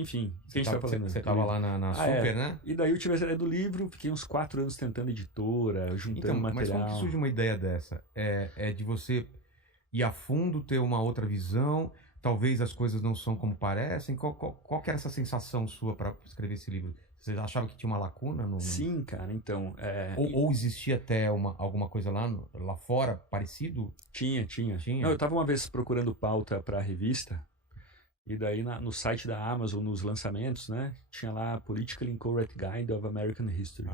enfim, o que a gente tá falando? Você tava lá na Super, né? E daí eu tive a ideia do livro, fiquei uns 4 anos tentando editora, juntando material. Mas como que surge uma ideia dessa? É de você ir a fundo, ter uma outra visão, talvez as coisas não são como parecem? Qual que era essa sensação sua para escrever esse livro? Você achava que tinha uma lacuna? Sim, cara, então... Ou existia até alguma coisa lá fora parecido? Tinha. Não, eu tava uma vez procurando pauta para a revista, e daí no site da Amazon, nos lançamentos, né, tinha lá Politically Incorrect Guide of American History.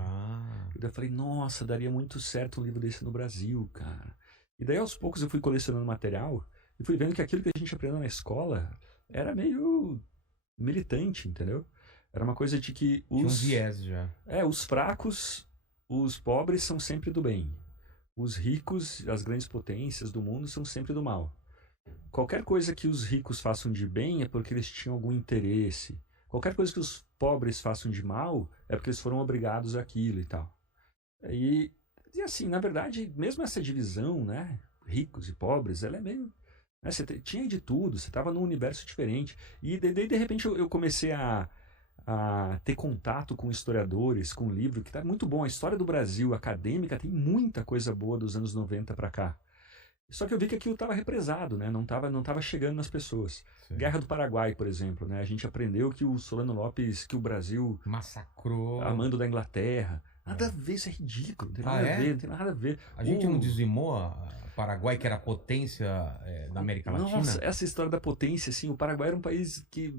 E daí eu falei, nossa, daria muito certo um livro desse no Brasil, cara. E daí aos poucos eu fui colecionando material e fui vendo que aquilo que a gente aprendeu na escola era meio militante, entendeu? Era uma coisa de que tinha um viés já. Os fracos, os pobres são sempre do bem. Os ricos, as grandes potências do mundo são sempre do mal. Qualquer coisa que os ricos façam de bem é porque eles tinham algum interesse. Qualquer coisa que os pobres façam de mal é porque eles foram obrigados àquilo e tal. E assim, na verdade, mesmo essa divisão, né, ricos e pobres, ela é meio... Né, você tinha de tudo, você estava num universo diferente. E daí, de repente, eu comecei a ter contato com historiadores, com um livro que está muito bom. A história do Brasil acadêmica tem muita coisa boa dos anos 90 para cá. Só que eu vi que aquilo estava represado, né? Não estava chegando nas pessoas. Sim. Guerra do Paraguai, por exemplo, né? A gente aprendeu que o Solano Lopes, que o Brasil massacrou a mando da Inglaterra. Nada a ver, isso é ridículo. Não tem nada a ver, não tem nada a ver. A gente não dizimou a Paraguai, que era a potência da América Latina? Nossa, essa história da potência, assim, o Paraguai era um país que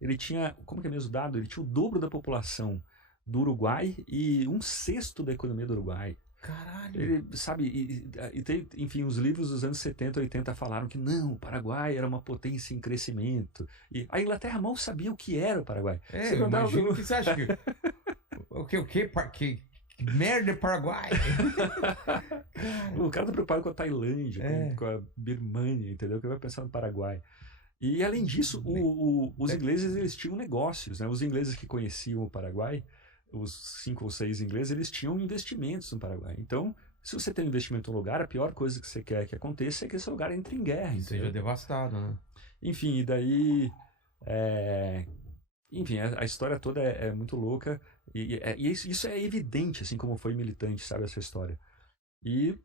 ele tinha, como que é mesmo o dado? Ele tinha o dobro da população do Uruguai e 1/6 da economia do Uruguai. Caralho! Ele, sabe, enfim, os livros dos anos 70, 80 falaram que não, o Paraguai era uma potência em crescimento. E a Inglaterra mal sabia o que era o Paraguai. Eu imagino que você acha que... Que merda é Paraguai? O cara tá preocupado com a Tailândia, com a Birmania, entendeu? Que vai pensar no Paraguai. E além disso, os ingleses, eles tinham negócios, né? Os ingleses que conheciam o Paraguai, os 5 ou 6 ingleses, eles tinham investimentos no Paraguai. Então, se você tem um investimento no lugar, a pior coisa que você quer que aconteça é que esse lugar entre em guerra. E seja devastado, né? Enfim, e daí... Enfim, a história toda é muito louca e isso é evidente, assim como foi militante, sabe, essa história.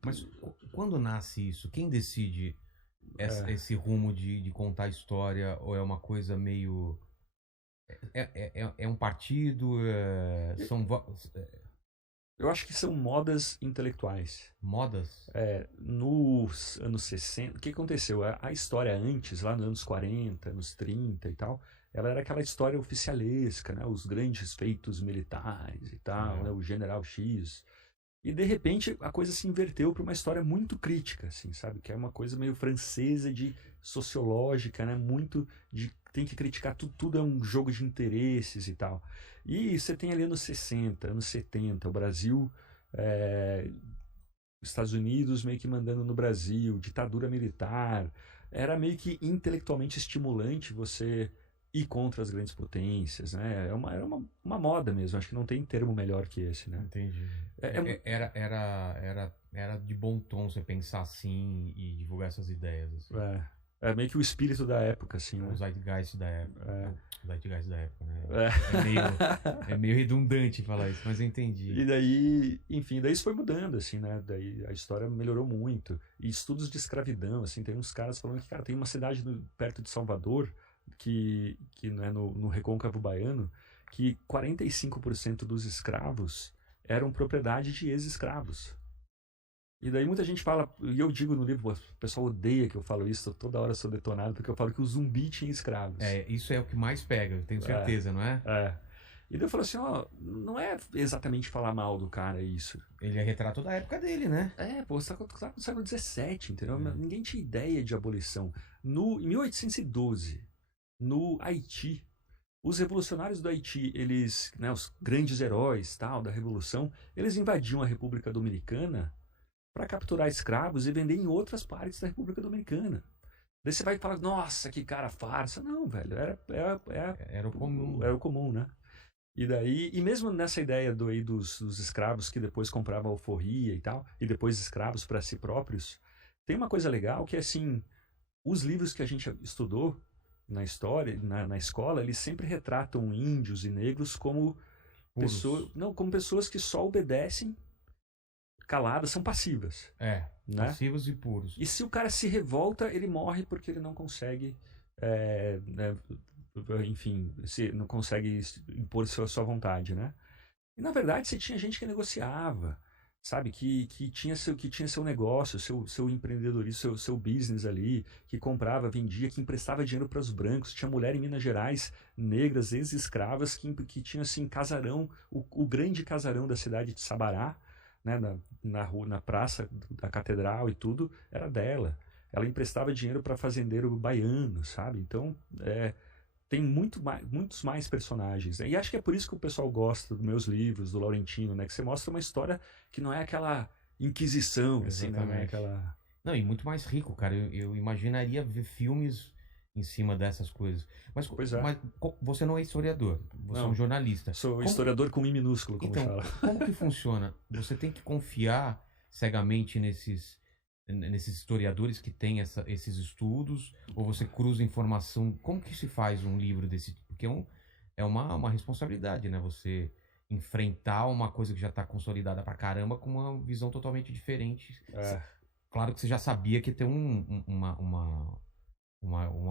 Mas quando nasce isso, quem decide esse rumo de contar a história, ou é uma coisa meio... É um partido? Eu acho que são modas intelectuais. Modas? Nos anos 60, o que aconteceu? A história antes, lá nos anos 40, anos 30 e tal, ela era aquela história oficialesca, né? Os grandes feitos militares e tal, né? O General X. E de repente a coisa se inverteu para uma história muito crítica, assim, sabe? Que é uma coisa meio francesa, de sociológica, né? Muito de tem que criticar tudo é um jogo de interesses e tal. E você tem ali anos 60, anos 70, o Brasil, os Estados Unidos meio que mandando no Brasil, ditadura militar. Era meio que intelectualmente estimulante você ir contra as grandes potências, né? Era uma moda mesmo, acho que não tem termo melhor que esse, né? Entendi. Era de bom tom você pensar assim e divulgar essas ideias. Assim. É meio que o espírito da época, assim, né? O zeitgeist da época. O zeitgeist da época, né? É meio redundante falar isso, mas eu entendi. E daí, enfim, daí isso foi mudando, assim, né? Daí a história melhorou muito. E estudos de escravidão, assim, tem uns caras falando que, cara, tem uma cidade perto de Salvador, que né, no Recôncavo Baiano, que 45% dos escravos eram propriedade de ex-escravos. E daí muita gente fala, e eu digo no livro, o pessoal odeia que eu falo isso, toda hora eu sou detonado, porque eu falo que o Zumbi tinha escravos. Isso é o que mais pega, eu tenho certeza, não é? E daí eu falo assim, não é exatamente falar mal do cara isso. Ele é retrato da época dele, né? Você tá no século XVII, entendeu? Ninguém tinha ideia de abolição. Em 1812, no Haiti, os revolucionários do Haiti, eles, né, os grandes heróis tal, da Revolução, eles invadiam a República Dominicana para capturar escravos e vender em outras partes da República Dominicana. Daí você vai falar, nossa, que cara farsa. Não, velho, era o comum. Era o comum, né? E daí, e mesmo nessa ideia dos escravos que depois compravam alforria e tal, e depois escravos para si próprios, tem uma coisa legal que é assim, os livros que a gente estudou, na história, na escola, eles sempre retratam índios e negros como pessoas, não, como pessoas que só obedecem caladas, são passivas. Né? Passivos e puros. E se o cara se revolta, ele morre porque ele não consegue, né, enfim, não consegue impor sua vontade, né? E na verdade você tinha gente que negociava, sabe, que tinha seu negócio, seu empreendedorismo, seu business ali, que comprava, vendia, que emprestava dinheiro para os brancos. Tinha mulher em Minas Gerais, negras, ex-escravas, que tinha assim casarão, o grande casarão da cidade de Sabará, né, na rua, na praça da catedral e tudo, era dela. Ela emprestava dinheiro para fazendeiro baiano, sabe? Então, tem muitos mais personagens, né? E acho que é por isso que o pessoal gosta dos meus livros, do Laurentino, né? Que você mostra uma história que não é aquela inquisição, assim, né? Não é aquela... Não, e muito mais rico, cara. Eu imaginaria ver filmes em cima dessas coisas. Mas você não é historiador, você é um jornalista. Sou historiador com I minúsculo, como então, fala. Como que funciona? Você tem que confiar cegamente nesses historiadores que têm esses estudos, ou você cruza informação? Como que se faz um livro desse tipo? Porque é uma responsabilidade, né? Você enfrentar uma coisa que já está consolidada pra caramba com uma visão totalmente diferente. Claro que você já sabia que ia ter uma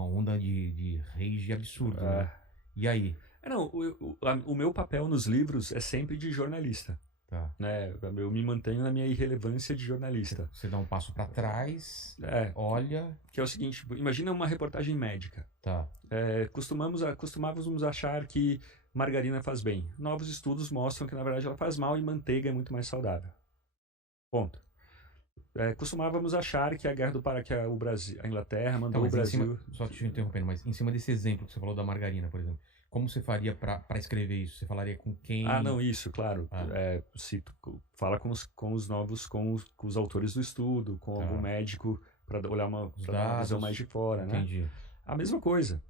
onda de rage absurda, né? E aí? Não, o meu papel nos livros é sempre de jornalista. Tá. Né? Eu me mantenho na minha irrelevância de jornalista. Você dá um passo para trás, olha... Que é o seguinte, imagina uma reportagem médica. Tá. Costumávamos achar que margarina faz bem. Novos estudos mostram que, na verdade, ela faz mal e manteiga é muito mais saudável. Ponto. Costumávamos achar que a guerra que o Brasil, a Inglaterra mandou o Brasil... Só te interrompendo, mas em cima desse exemplo que você falou da margarina, por exemplo, como você faria para escrever isso? Você falaria com quem? Não, isso, claro. Fala com os autores do estudo, com algum médico, para olhar uma visão mais de fora, Entendi. Né? A mesma coisa.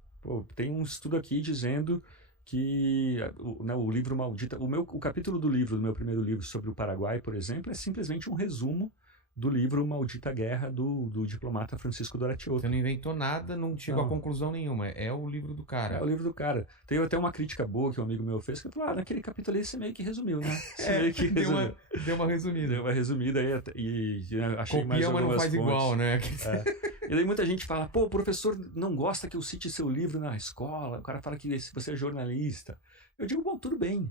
Tem um estudo aqui dizendo que o livro Maldita... O capítulo do livro, do meu primeiro livro sobre o Paraguai, por exemplo, é simplesmente um resumo do livro Maldita Guerra, do diplomata Francisco Doratioto. Você não inventou nada, não chegou a conclusão nenhuma. É o livro do cara. É o livro do cara. Teve até uma crítica boa que um amigo meu fez, que falou, naquele capítulo ali você meio que resumiu, né? Deu uma resumida. Deu uma resumida e achei Copia, mais algumas mas não faz fontes. Igual, né? E daí muita gente fala, o professor não gosta que eu cite seu livro na escola, o cara fala que você é jornalista. Eu digo, bom, tudo bem.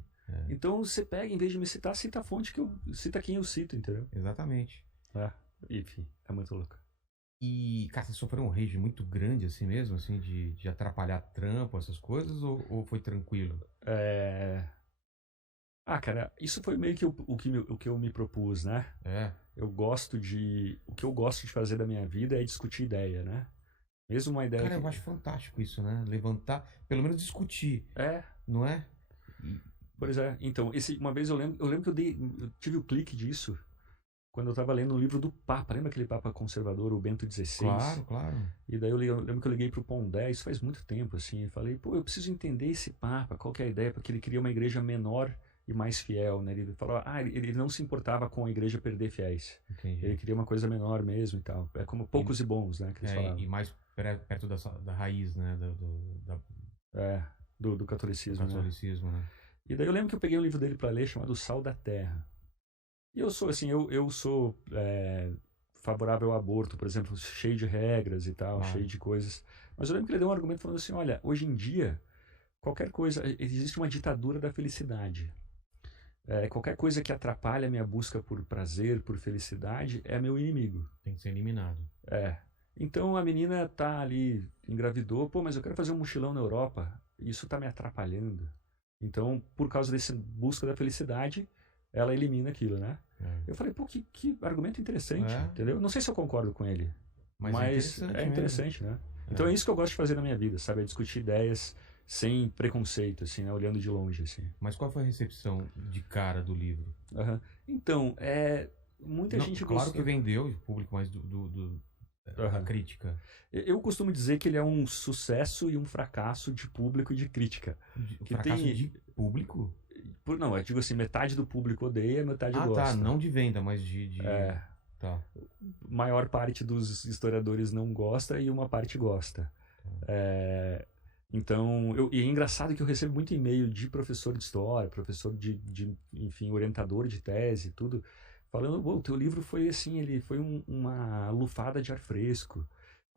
Então você pega, em vez de me citar, cita a fonte cita quem eu cito, entendeu? Exatamente. Enfim, é muito louco. E, cara, você sofreu um rage muito grande assim mesmo, assim, de atrapalhar trampo, essas coisas, ou foi tranquilo? Cara, isso foi meio que o que eu me propus, né? O que eu gosto de fazer da minha vida é discutir ideia, né? Mesmo uma ideia... Cara, eu acho fantástico isso, né? Levantar, pelo menos discutir. Não é? Pois é. Então, uma vez eu lembro que eu tive o clique disso quando eu estava lendo um livro do Papa. Lembra aquele Papa conservador, o Bento XVI? Claro. E daí eu lembro que eu liguei pro Pondé, isso faz muito tempo, assim, e falei, eu preciso entender esse Papa, qual que é a ideia, porque ele queria uma igreja menor e mais fiel, né? Ele falou, ele não se importava com a igreja perder fiéis. Entendi. Ele queria uma coisa menor mesmo e tal. É como poucos e bons, né? Que eles falavam. E mais perto da raiz, né? Do catolicismo. Do catolicismo, né? E daí eu lembro que eu peguei um livro dele para ler chamado Sal da Terra. E eu sou assim, eu sou favorável ao aborto, por exemplo, cheio de regras e tal, cheio de coisas. Mas eu lembro que ele deu um argumento falando assim, olha, hoje em dia, qualquer coisa, existe uma ditadura da felicidade. Qualquer coisa que atrapalha a minha busca por prazer, por felicidade, é meu inimigo. Tem que ser eliminado. Então a menina tá ali, engravidou, mas eu quero fazer um mochilão na Europa, isso tá me atrapalhando. Então, por causa dessa busca da felicidade, ela elimina aquilo, né? Eu falei, que argumento interessante, entendeu? Não sei se eu concordo com ele, mas é interessante, né? Então é isso que eu gosto de fazer na minha vida, sabe? É discutir ideias sem preconceito, assim, né? Olhando de longe, assim. Mas qual foi a recepção de cara do livro? Então, muita gente gostou. Claro que vendeu o público, mas da crítica. Eu costumo dizer que ele é um sucesso e um fracasso de público e de crítica. Fracasso de público? Não, eu digo assim, metade do público odeia, metade gosta. Não de venda, mas Tá. Maior parte dos historiadores não gosta e uma parte gosta. Então, e é engraçado que eu recebo muito e-mail de professor de história, professor enfim, orientador de tese, tudo, falando, o teu livro foi assim, ele foi uma lufada de ar fresco.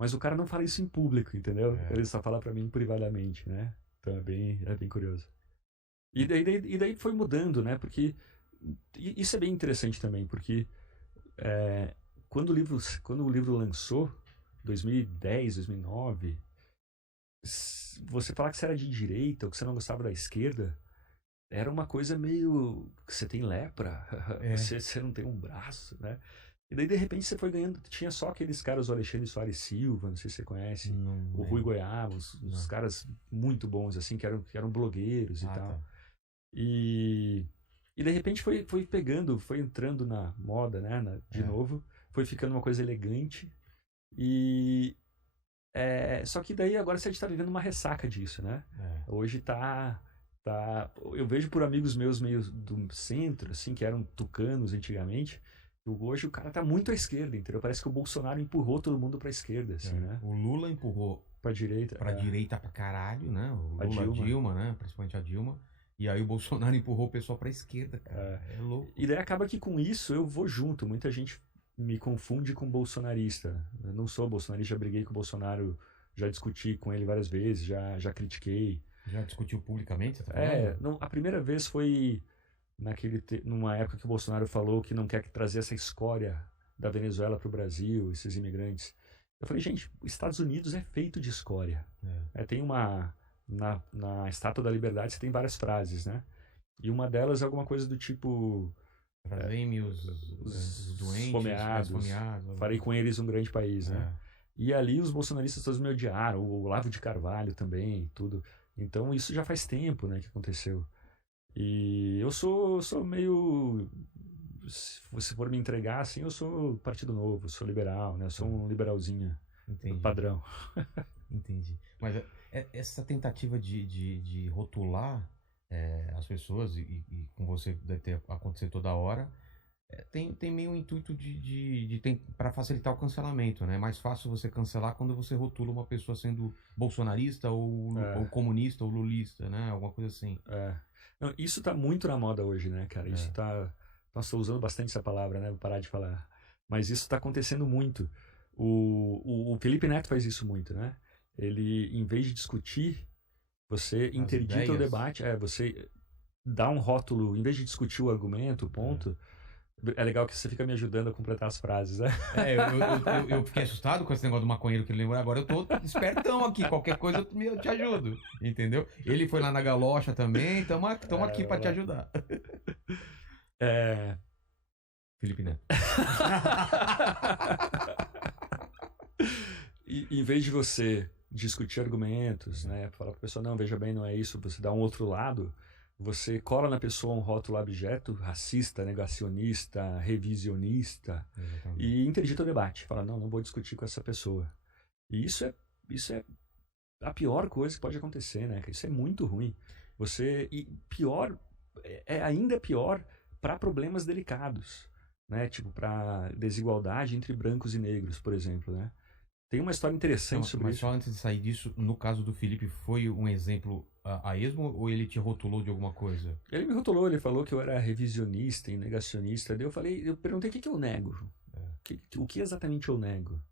Mas o cara não fala isso em público, entendeu? Ele só fala pra mim privadamente, né? Então é bem curioso. E daí foi mudando, né? Porque isso é bem interessante também, porque quando o livro lançou, 2010, 2009, você falar que você era de direita ou que você não gostava da esquerda, era uma coisa meio... Você tem lepra, você não tem um braço, né? E daí, de repente, você foi ganhando... Tinha só aqueles caras, o Alexandre Soares Silva, não sei se você conhece, o Rui Goiaba, os caras muito bons, assim, que eram blogueiros e tal. Tá. E de repente foi pegando, foi entrando na moda, né? De novo, foi ficando uma coisa elegante. Só que daí agora você está vivendo uma ressaca disso, né? Hoje tá... Eu vejo por amigos meus meio do centro, assim, que eram tucanos antigamente. Hoje o cara tá muito à esquerda, entendeu? Parece que o Bolsonaro empurrou todo mundo pra esquerda, assim, né? O Lula empurrou pra direita. Pra direita pra caralho, né? O Lula, a Dilma, né? Principalmente a Dilma. E aí o Bolsonaro empurrou o pessoal pra esquerda, cara. É louco. E daí acaba que com isso eu vou junto. Muita gente me confunde com bolsonarista. Eu não sou bolsonarista, já briguei com o Bolsonaro, já discuti com ele várias vezes, já critiquei. Já discutiu publicamente, você tá falando? Não, a primeira vez foi... numa época que o Bolsonaro falou que não quer trazer essa escória da Venezuela para o Brasil, esses imigrantes. Eu falei, gente, os Estados Unidos é feito de escória. Tem na Estátua da Liberdade você tem várias frases, né? E uma delas é alguma coisa do tipo... Trazei-me os doentes, fomeados, farei com eles um grande país, né? E ali os bolsonaristas todos me odiaram, o Olavo de Carvalho também, tudo. Então isso já faz tempo, né, que aconteceu. E eu sou meio... Se for me entregar, assim, eu sou Partido Novo, sou liberal, né? Eu sou um liberalzinho. Entendi. Padrão. Entendi. Mas essa tentativa de rotular as pessoas, e com você deve ter acontecido toda hora, tem meio um intuito para facilitar o cancelamento, né? É mais fácil você cancelar quando você rotula uma pessoa sendo bolsonarista ou comunista ou lulista, né? Alguma coisa assim. Não, isso tá muito na moda hoje, né, cara? Isso tá... Nossa, estou usando bastante essa palavra, né? Vou parar de falar. Mas isso tá acontecendo muito. O Felipe Neto faz isso muito, né? Ele, em vez de discutir, você interdita o debate. Você dá um rótulo, em vez de discutir o argumento, o ponto... É legal que você fica me ajudando a completar as frases, né? Eu fiquei assustado com esse negócio do maconheiro que ele lembrou. Agora eu tô espertão aqui. Qualquer coisa eu te ajudo. Entendeu? Ele foi lá na galocha também. Tamo aqui pra te ajudar. Felipe Neto. Em vez de você discutir argumentos, né? Falar pra pessoa, não, veja bem, não é isso. Você dá um outro lado. Você cola na pessoa um rótulo abjeto, racista, negacionista, revisionista, e interdita o debate. Fala, não vou discutir com essa pessoa. E isso é a pior coisa que pode acontecer, né? Isso é muito ruim. Ainda pior para problemas delicados, né? Tipo, para desigualdade entre brancos e negros, por exemplo, né? Tem uma história interessante sobre isso. Mas só antes de sair disso, no caso do Felipe, foi um exemplo a esmo ou ele te rotulou de alguma coisa? Ele me rotulou, ele falou que eu era revisionista e negacionista. Daí eu perguntei o que eu nego. O que exatamente eu nego?